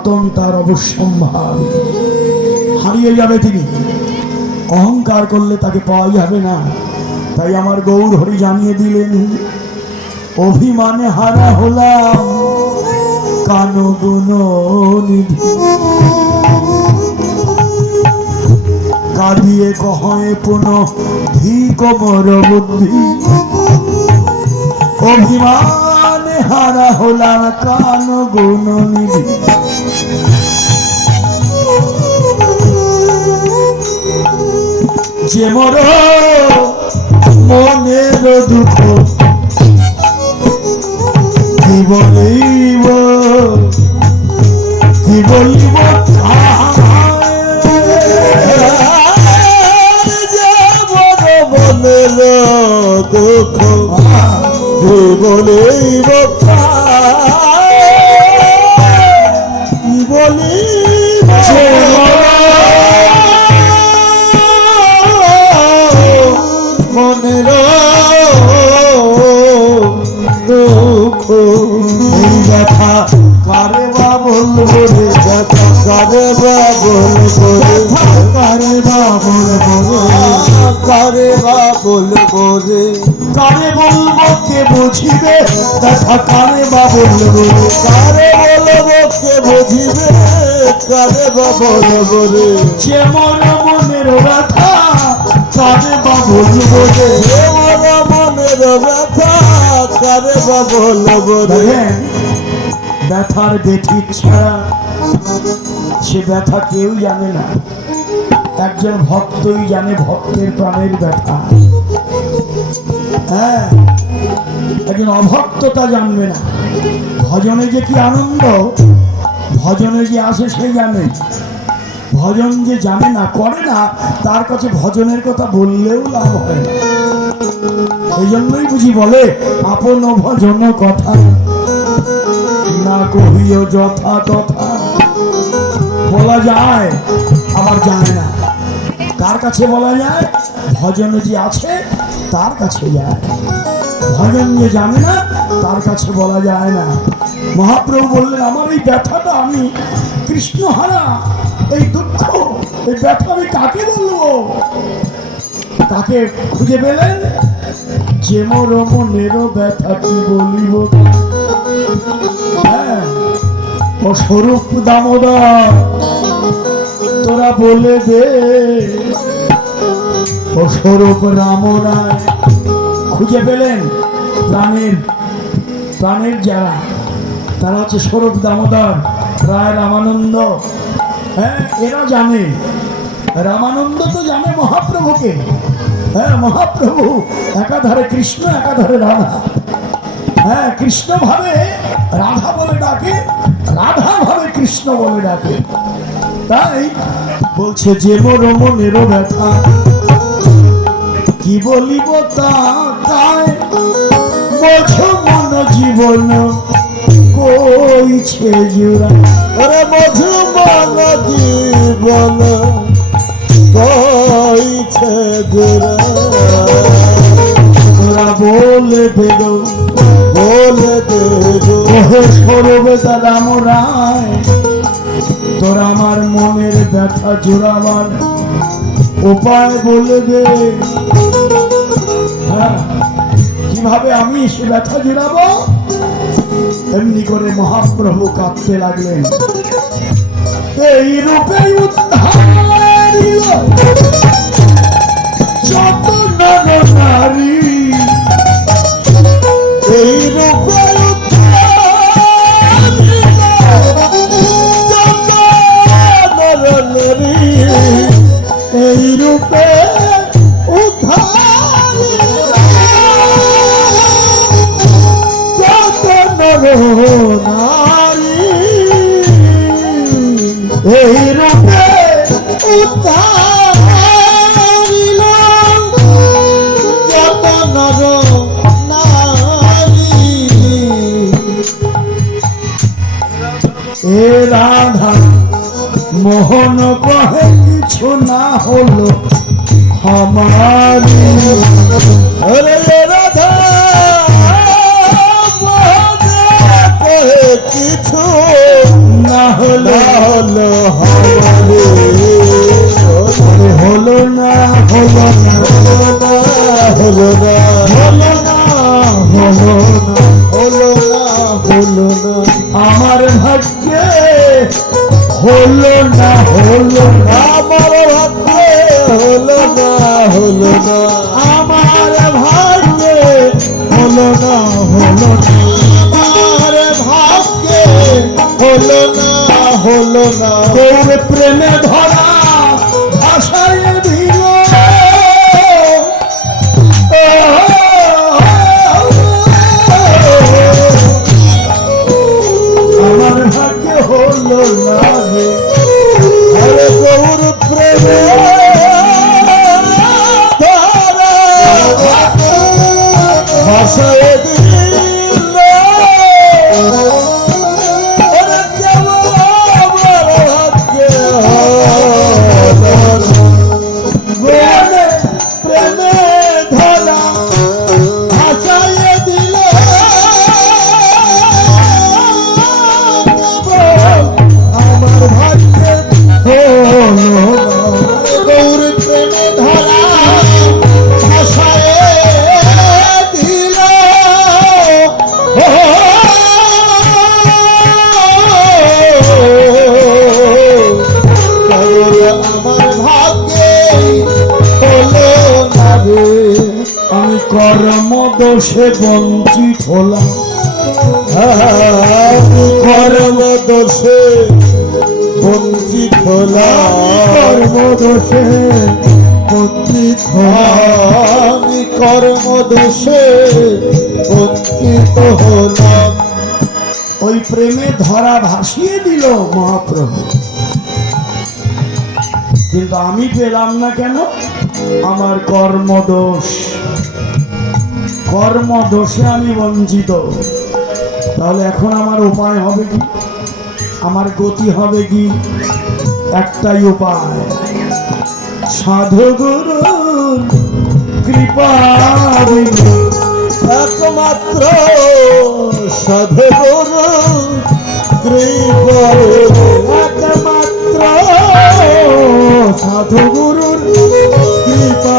পতন তার অবশ্যম্ভাব হারিয়ে যাবে তিনি। অহংকার করলে তাকে পাওয়া যাবে না। তাই আমার গৌর হরি জানিয়ে দিলেন, অভিমানে হারা হলাম, কানো গুণ কাঁদিয়ে কহয়ে পুনঃ ধী কোমর বুদ্ধি অভিমানে হারা হলাম কানো গুণ নিধি। যে মর মনের দুঃখ, কি বলিব কি বলিব মনের দুঃখ বলি যে মনের দুঃখ ব্যথা কারে বা বলব রে ব্যথা কারে বা বলব রে কারে বা বলব রে কারে বা বলব রে কারে বলব, কে বুঝিবে? ব্যথা কারে বা বলব, কারে বলব, কে বুঝিবে? কারে বা বলব রে? যে মর মনের ব্যথা, কারে বা বলব রে? এ মোরা মনের ব্যথা, কারে বা বলব রে? ব্যথার বেঠি ছাড়া সে ব্যথা কেউ জানে না। একজন ভক্তই জানে ভক্তের প্রাণের ব্যথা। হ্যাঁ একজন অভক্ত তা জানবে না। ভজনে যে কি আনন্দ, ভজনে যে আসে সে জানে। ভজন যে জানে না, করে না, তার কাছে ভজনের কথা বললেও লাভ হয় না। এই জন্যই বুঝি বলে, আপন ভজন কথা, না কহিও যথা তথা বলা যায়, আবার জানে না। কার কাছে বলা যায়? ভজনে যে আছে তার কাছে যায়। ভজন যে জানে না তার কাছে বলা যায় না। মহাপ্রভু বললেন আমার এই ব্যথাটা আমি কৃষ্ণহারা এই দুঃখ এই ব্যথা আমি কাকে বলব? তাকে খুঁজে পেলেন যে মোর মনের ব্যথা কি বলিব? হ্যাঁ, ও স্বরূপ দামোদর তোরা বলে দে। ও স্বরূপ রামরায় খুঁজে পেলেন প্রাণের প্রাণের যারা। তারা হচ্ছে স্বরূপ দামোদর, রায় রামানন্দ। হ্যাঁ এরা জানে। রামানন্দ তো জানে মহাপ্রভুকে। হ্যাঁ মহাপ্রভু একাধারে কৃষ্ণ, একাধারে রাধা। হ্যাঁ কৃষ্ণ ভাবে রাধা বলে ডাকে, রাধা ভাবে কৃষ্ণ বলে ডাকে। তাই বলছে, যে মোর মনের ব্যথা কি বলিব মন জীবন কইছে জুড়া। মন জীবন কইছে তোরা বলে দেব বলে দেব। ওহে সরবে তোরা আমার মনের ব্যথা জোড়াবার উপায় বলে দে। কীভাবে আমি সে ব্যথা জোড়াবো এমনি করে মহাপ্রভু কাঁদতে লাগলেন। এই রূপে উদ্ধার যত নারী এই রূপে এই রূপে মোহন কহে কিছু না হলো আমারি রাধা কিছু না না হলো হলো হলো আরে হলো না হলো না হলো না হলো না হলো না হলো না হলো না। আমার ভাগ্যে হলো না হলো না, আমার ভাগ্যে হলো না হলো না। আমার ভাগ্যে হলো না হলো না। আমার ভাগ্যে হলো না হলো না। তোর প্রেমে ধরা হলো না দোষে বঞ্চিত হলাম কর্ম দোষে বঞ্চিত হলাম কর্ম দোষে বঞ্চিত হলাম আমি কর্ম দোষে বঞ্চিত হলাম। ওই প্রেমে ধরা ভাসিয়ে দিল মহাপ্রভু। কিন্তু আমি পেলাম না কেন? আমার কর্মদোষ কর্মদোষে আমি বঞ্চিত। তাহলে এখন আমার উপায় হবে কি? আমার গতি হবে কি? একটাই উপায়। সাধু গুরু কৃপা একমাত্র সাধুর কৃপারে একমাত্র সাধুগুরুর কৃপা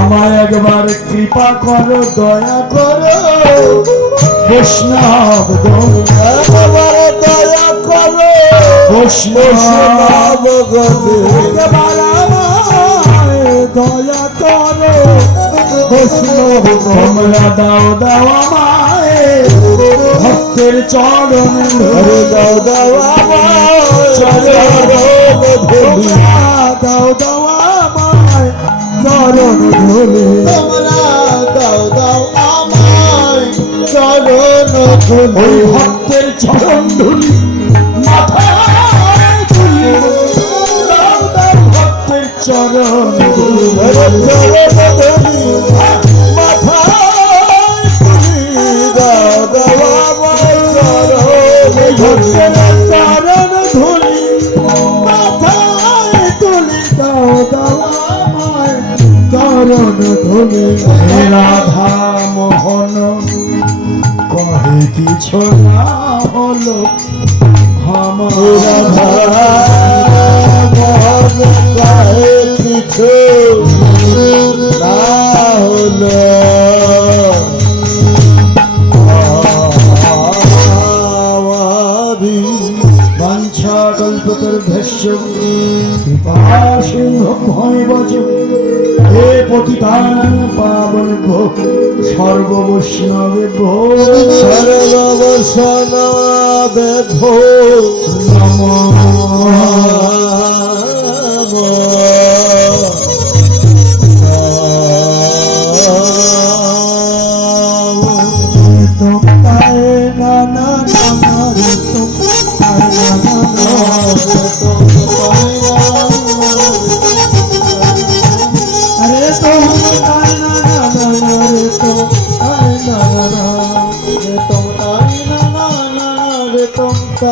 আমায় একবার কৃপা করো দয়া করো বৈষ্ণব একবার দয়া করো বৈষ্ণব একবার দয়া করো। বৈষ্ণব তোমরা দাও দাও আমায়। ভক্তের চরণ হরে দাও দাও দাও দাও আমায়। চরণ তোমরা দাও দাও আমায়। চরণ ভক্তের চরণ ধুলি চরণ চরণ মাথায় তুলি ওই চরণ ধুলি। চরণ ধুলি মাথায় তুলি দাও চরণ ধুলি রাধা মোহন কহে কিছু না হলো আমার পতিতান পাবন ভো সর্ব বৈষ্ণবে ভো। সর্ববসনা বেধো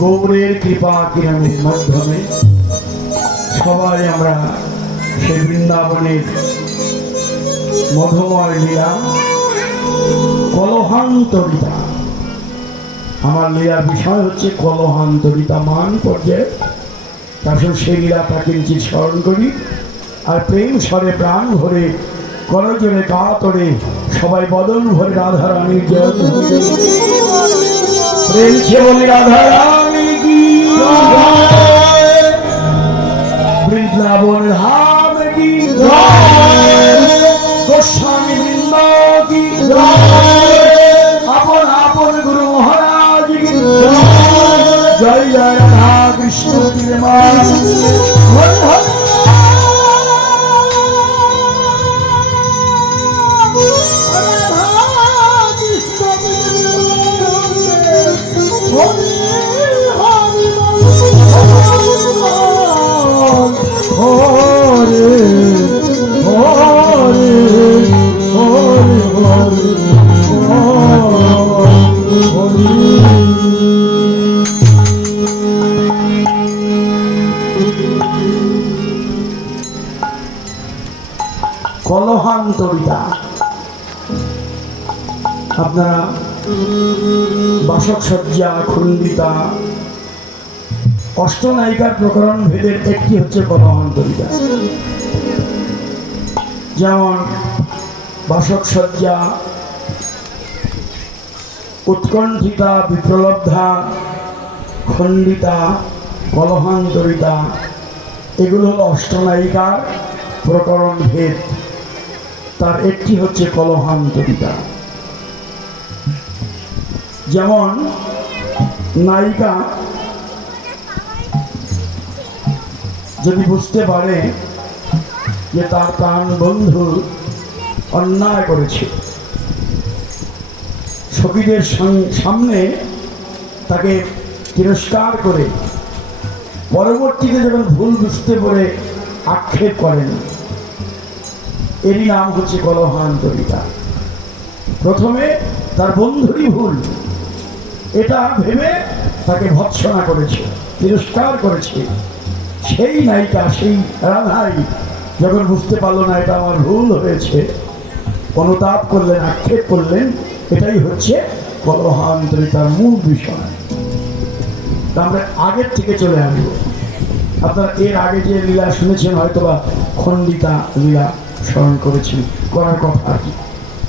গৌরের কৃপা কিরণের মাধ্যমে সবাই আমরা সেই বৃন্দাবনের মধুময় লীলা কলহান্তরিতা আমার লীলার বিষয় হচ্ছে কলহান্তরিতা মান পর্যায়ে। তারপর সেই লীলাটা কিঞ্চিত স্মরণ করি। আর প্রেম স্বরে, প্রাণ ভরে করজোরে কাতরে সবাই বদন ভরে রাধা রানীর জয়। প্রেম ছে বলে রাধা রানী সজ্জা খণ্ডিতা অষ্টনায়িকার প্রকরণ ভেদের একটি হচ্ছে কলহান্তরিতা যেমন, বাসক সজ্জা উৎকণ্ঠিতা বিপ্রলব্ধা খণ্ডিতা কলহান্তরিতা এগুলো হলো অষ্টনায়িকার প্রকরণ ভেদ। তার একটি হচ্ছে কলহান্তরিতা যেমন নায়িকা। যদি বুঝতে পারে যে তার প্রাণ বন্ধু অন্যায় করেছে, সখীদের সামনে তাকে তিরস্কার করে পরবর্তীতে যখন ভুল বুঝতে পারে আক্ষেপ করেন, এরই নাম হচ্ছে কলহান কবিতা। প্রথমে তার বন্ধুরই ভুল। এটা ভেবে তাকে ভৎসনা করেছে, তিরস্কার করেছে। সেই নায়িকা, সেই রাধাই যখন বুঝতে পারল না এটা আমার ভুল হয়েছে, অনুতাপ করলেন, আক্ষেপ করলেন, এটাই হচ্ছে কলহান্তরিতার মূল বিষয়। আমরা আগের থেকে চলে আসব। আপনারা এর আগে যে লীলা শুনেছেন, হয়তোবা খণ্ডিতা লীলা স্মরণ করেছেন, করার কথা আর কি।